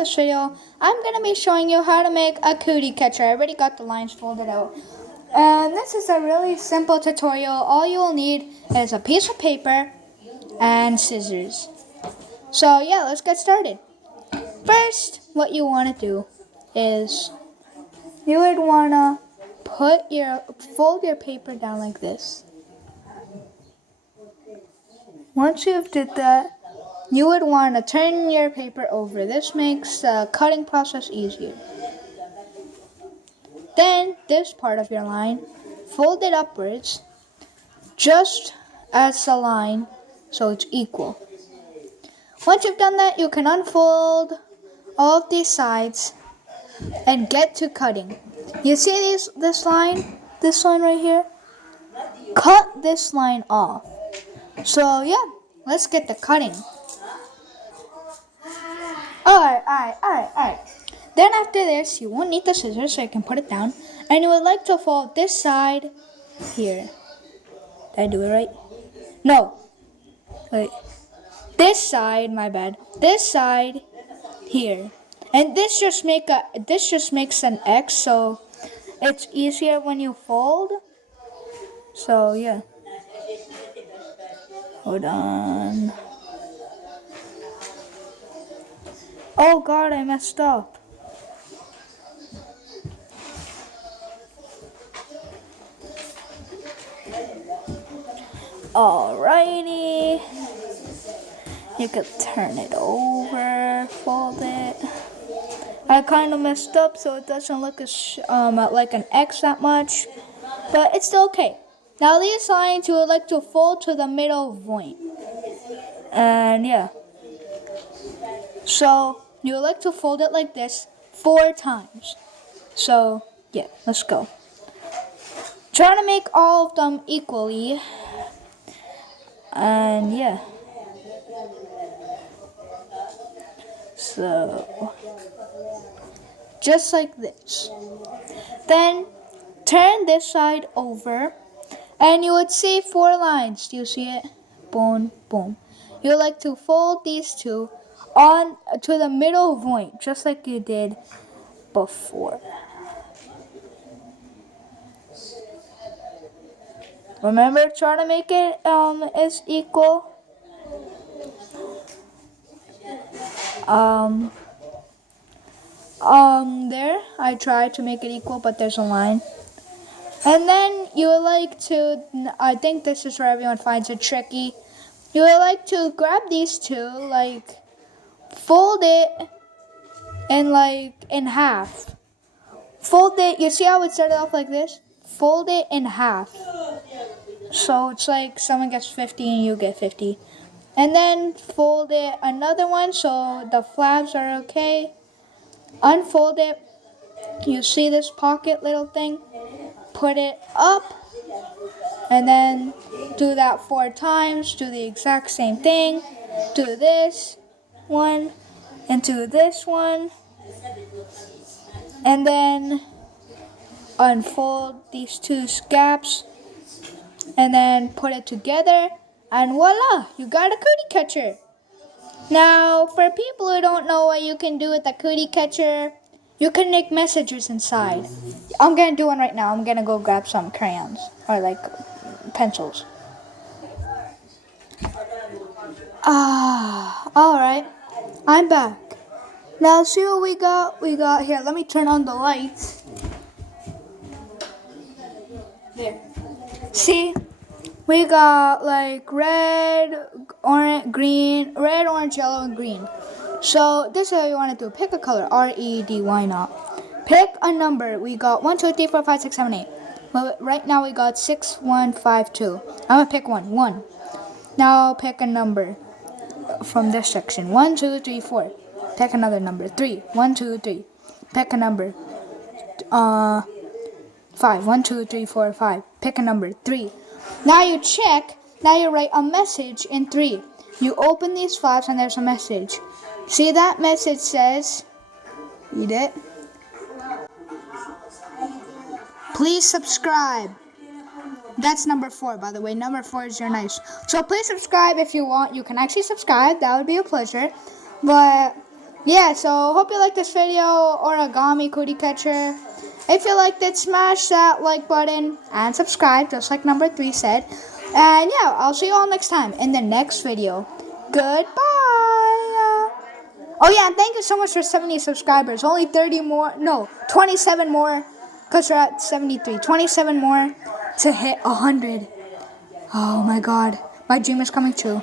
this video, I'm going to be showing you how to make a cootie catcher. I already got the lines folded out. And this is a really simple tutorial. All you will need is a piece of paper and scissors. So yeah, let's get started. First, what you want to do is you would want to fold your paper down like this. Once you've did that, you would want to turn your paper over. This makes the cutting process easier. Then, this part of your line, fold it upwards, just as the line, so it's equal. Once you've done that, you can unfold all of these sides and get to cutting. You see this line right here? Cut this line off. So yeah, let's get to cutting. Alright. Then after this, you won't need the scissors, so you can put it down. And you would like to fold this side here. Did I do it right? No. Wait. This side, my bad. This side here. And this just makes an X, so it's easier when you fold. So yeah. Hold on. Oh God, I messed up. Alrighty. You could turn it over, fold it. I kind of messed up, so it doesn't look as like an X that much, but it's still okay. Now these lines you would like to fold to the middle point, and yeah. So you would like to fold it like this 4 times. So yeah, let's go. Try to make all of them equally, and yeah. So just like this. Then turn this side over and you would see 4 lines. Do you see it? Boom, boom. You like to fold these two on to the middle point, just like you did before. Remember, try to make it as equal. There, I tried to make it equal, but there's a line. And then you would like to, I think this is where everyone finds it tricky. You would like to grab these two, like, fold it in half. Fold it, you see how it started off like this? Fold it in half. So it's like someone gets 50 and you get 50. And then fold it another one so the flaps are okay. Unfold it. You see this pocket little thing? Put it up. And then do that 4 times. Do the exact same thing. Do this one. And do this one. And then unfold these 2 gaps. And then put it together. And voila, you got a cootie catcher. Now, for people who don't know what you can do with a cootie catcher, you can make messages inside. I'm going to do one right now. I'm going to go grab some crayons or like pencils. Alright. I'm back. Now, see what we got? We got here. Let me turn on the lights. There. See? We got like red, orange, yellow, and green. So this is how you want to do. Pick a color. R-E-D, why not? Pick a number. We got 1, 2, 3, 4, 5, 6, 7, 8. Well, right now we got 6, 1, 5, 2. I'm going to pick 1. 1. Now I'll pick a number from this section. 1, 2, 3, 4. Pick another number. 3. 1, 2, 3. Pick a number. 5. 1, 2, 3, 4, 5. Pick a number. 3. Now you check. Now you write a message in 3. You open these flaps and there's a message. See that message says, read it. Please subscribe. That's number 4, by the way. Number 4 is your nice. So please subscribe if you want. You can actually subscribe. That would be a pleasure. But Yeah, so hope you like this video, origami cootie catcher. If you liked it, smash that like button and subscribe, just like number 3 said. And yeah, I'll see you all next time in the next video. Goodbye. Oh yeah, and thank you so much for 70 subscribers. Only 30 more, no, 27 more, because we're at 73. 27 more to hit 100. Oh my god, my dream is coming true.